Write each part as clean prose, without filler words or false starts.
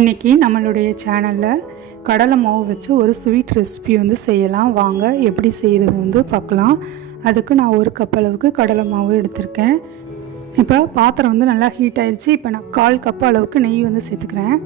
இன்றைக்கி நம்மளுடைய சேனலில் கடலை மாவு வச்சு ஒரு ஸ்வீட் ரெசிபி செய்யலாம். வாங்க எப்படி செய்கிறது பார்க்கலாம். அதுக்கு நான் 1 கப் அளவுக்கு கடலை மாவு எடுத்திருக்கேன். இப்போ பாத்திரம் நல்லா ஹீட் ஆயிடுச்சு. இப்போ நான் 1/4 கப் அளவுக்கு நெய் சேர்த்துக்கிறேன்.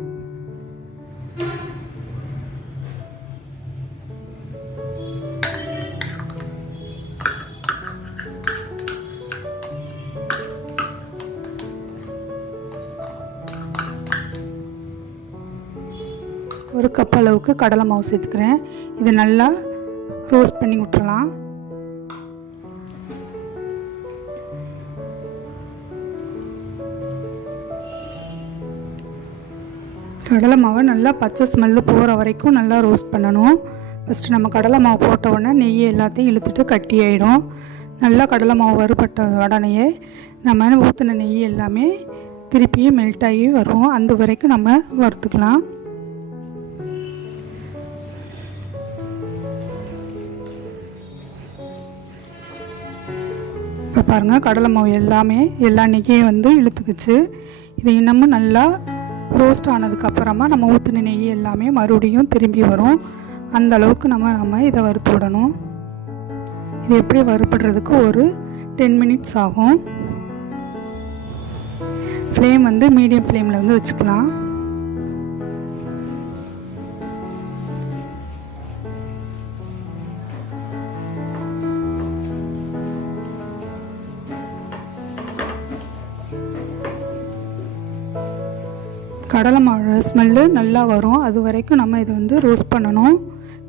ஒரு கப் அளவுக்கு கடலை மாவு சேர்த்துக்கிறேன். இதை நல்லா ரோஸ்ட் பண்ணி விட்டுறலாம். கடலை மாவை நல்லா பச்சை ஸ்மெல்லு போகிற வரைக்கும் நல்லா ரோஸ்ட் பண்ணணும். ஃபஸ்ட்டு நம்ம கடலை மாவு போட்ட உடனே நெய் எல்லாத்தையும் இழுத்துட்டு கட்டி ஆகிடும். நல்லா கடலை மாவு வறுபட்ட உடனேயே நம்ம ஊற்றின நெய் எல்லாமே திருப்பியும் மெல்ட் ஆகி வரும். அந்த வரைக்கும் நம்ம வறுத்துக்கலாம். இப்போ பாருங்கள், கடலை மாவு எல்லா நெய்யையும் இழுத்துக்குச்சு. இது இன்னமும் நல்லா ரோஸ்ட் ஆனதுக்கப்புறமா நம்ம ஊற்றின நெய் எல்லாமே மறுபடியும் திரும்பி வரும். அந்த அளவுக்கு நம்ம இதை வறுத்து விடணும். இது எப்படி வறுப்படுறதுக்கு ஒரு 10 மினிட்ஸ் ஆகும். ஃப்ளேம் மீடியம் ஃப்ளேமில் வச்சுக்கலாம். கடலை மாவு ஸ்மெல்லு நல்லா வரும். அது வரைக்கும் நம்ம இதை ரோஸ்ட் பண்ணணும்.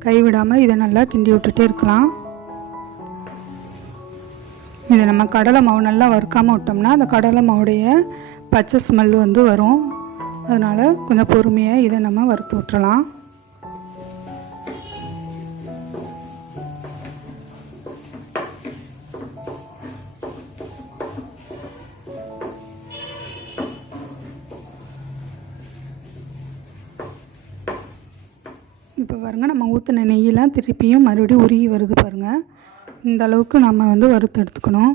கைவிடாமல் இதை நல்லா கிண்டி விட்டுட்டே இருக்கலாம். இதை நம்ம கடலை மாவு நல்லா வறுக்காமல் விட்டோம்னா அந்த கடலை மாவுடைய பச்சை ஸ்மெல்லு வரும். அதனால் கொஞ்சம் பொறுமையாக இதை நம்ம வறுத்து விட்டுறலாம். இப்போ பாருங்கள், நம்ம ஊற்றின நெய்யெல்லாம் திருப்பியும் மறுபடியும் உருகி வருது பாருங்கள். இந்த அளவுக்கு நம்ம வறுத்து எடுத்துக்கணும்.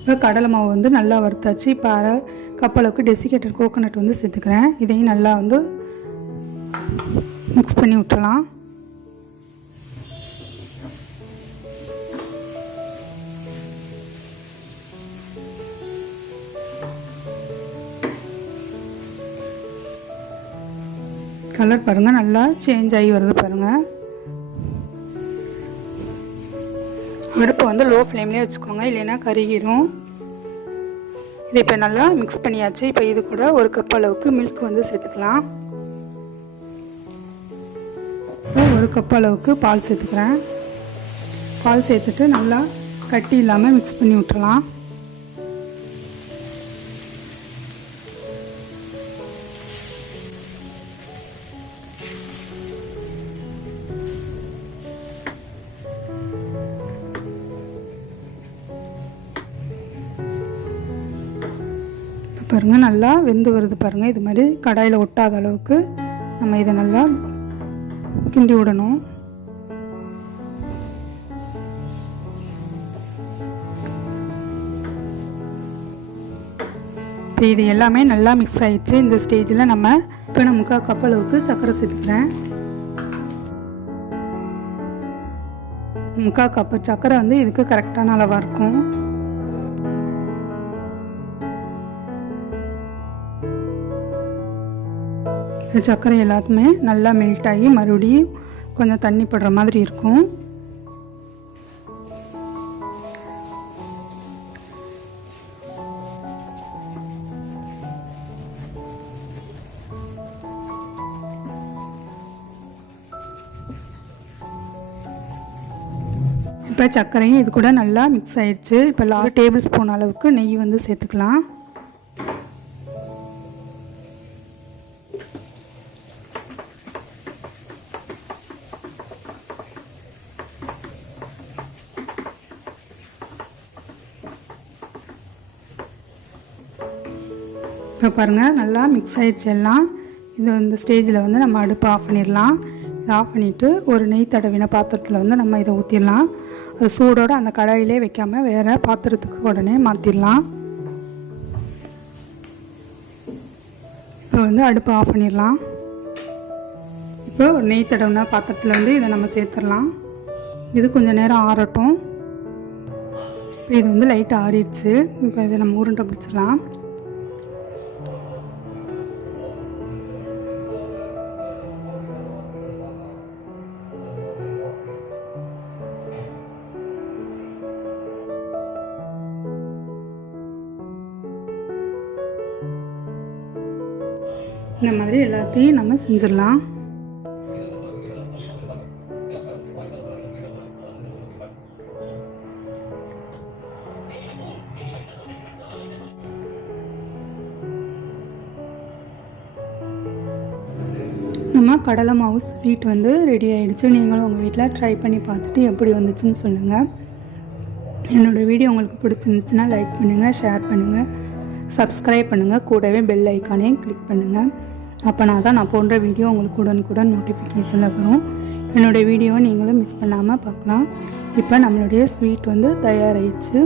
இப்போ கடலை மாவு நல்லா வறுத்தாச்சு. இப்போ 1/2 கப் அளவுக்கு டெசிகேட்டட் கோகோனட் சேர்த்துக்கிறேன். இதையும் நல்லா மிக்ஸ் பண்ணி விட்டுறலாம். கலர் பாருங்கள், நல்லா சேஞ்ச் ஆகி வருது பாருங்கள். அடுப்பை லோ ஃப்ளேம்லேயே வச்சுக்கோங்க, இல்லைன்னா கருகிரும். இது இப்போ நல்லா மிக்ஸ் பண்ணியாச்சு. இப்போ இது கூட 1 கப் அளவுக்கு மில்க் சேர்த்துக்கலாம். 1 கப் அளவுக்கு பால் சேர்த்துக்கிறேன். பால் சேர்த்துட்டு நல்லா கட்டி இல்லாமல் மிக்ஸ் பண்ணி விட்டுறலாம். பாருங்கள், நல்லா வெந்து வருது பாருங்கள். இது மாதிரி கடாயில் ஒட்டாத அளவுக்கு நம்ம இதை நல்லா கிண்டி விடணும். இப்போ இது எல்லாமே நல்லா மிக்ஸ் ஆயிடுச்சு. இந்த ஸ்டேஜில் நம்ம இப்போ 3/4 கப் அளவுக்கு சர்க்கரை சேர்த்துக்கிறேன். 3/4 கப்பு சர்க்கரை இதுக்கு கரெக்டான அளவாக இருக்கும். சர்க்கரை எல்லாத்துமே நல்லா மெல்ட் ஆகி மறுபடியும் கொஞ்சம் தண்ணி படுற மாதிரி இருக்கும். இப்போ சர்க்கரையும் இது கூட நல்லா மிக்ஸ் ஆயிடுச்சு. இப்போ 1 டேபிள் ஸ்பூன் அளவுக்கு நெய் சேர்த்துக்கலாம். இப்போ பாருங்கள், நல்லா மிக்ஸ் ஆகிடுச்சு எல்லாம். இது இந்த ஸ்டேஜில் நம்ம அடுப்பு ஆஃப் பண்ணிடலாம். இதை ஆஃப் பண்ணிவிட்டு ஒரு நெய் தடவின பாத்திரத்தில் நம்ம இதை ஊற்றிடலாம். அது சூடோடு அந்த கடாயிலே வைக்காமல் வேறு பாத்திரத்துக்கு உடனே மாற்றிடலாம். இப்போ அடுப்பு ஆஃப் பண்ணிடலாம். இப்போ ஒரு நெய் தடவுன பாத்திரத்தில் இதை நம்ம சேர்த்துடலாம். இது கொஞ்சம் நேரம் ஆறட்டும். இப்போ இது லைட்டாக ஆறிடுச்சு. இப்போ இதை நம்ம உருண்டை பிடிச்சிடலாம். இந்த மாதிரி எல்லாத்தையும் நம்ம செஞ்சிடலாம். நம்ம கடலை மாவு ஸ்வீட் ரெடி ஆகிடுச்சு. நீங்களும் உங்கள் வீட்டில் ட்ரை பண்ணி பார்த்துட்டு எப்படி வந்துச்சுன்னு சொல்லுங்கள். என்னோடய வீடியோ உங்களுக்கு பிடிச்சிருந்துச்சுன்னா லைக் பண்ணுங்கள், ஷேர் பண்ணுங்கள், சப்ஸ்கிரைப் பண்ணுங்கள், கூடவே பெல் ஐக்கானையும் கிளிக் பண்ணுங்கள். அப்போனா தான் நான் போன்ற வீடியோ உங்களுக்கு உடனுக்குடன் நோட்டிஃபிகேஷனில் வரும். என்னோடய வீடியோவை நீங்களும் மிஸ் பண்ணாமல் பார்க்கலாம். இப்போ நம்மளுடைய ஸ்வீட் தயாராகிடுச்சு.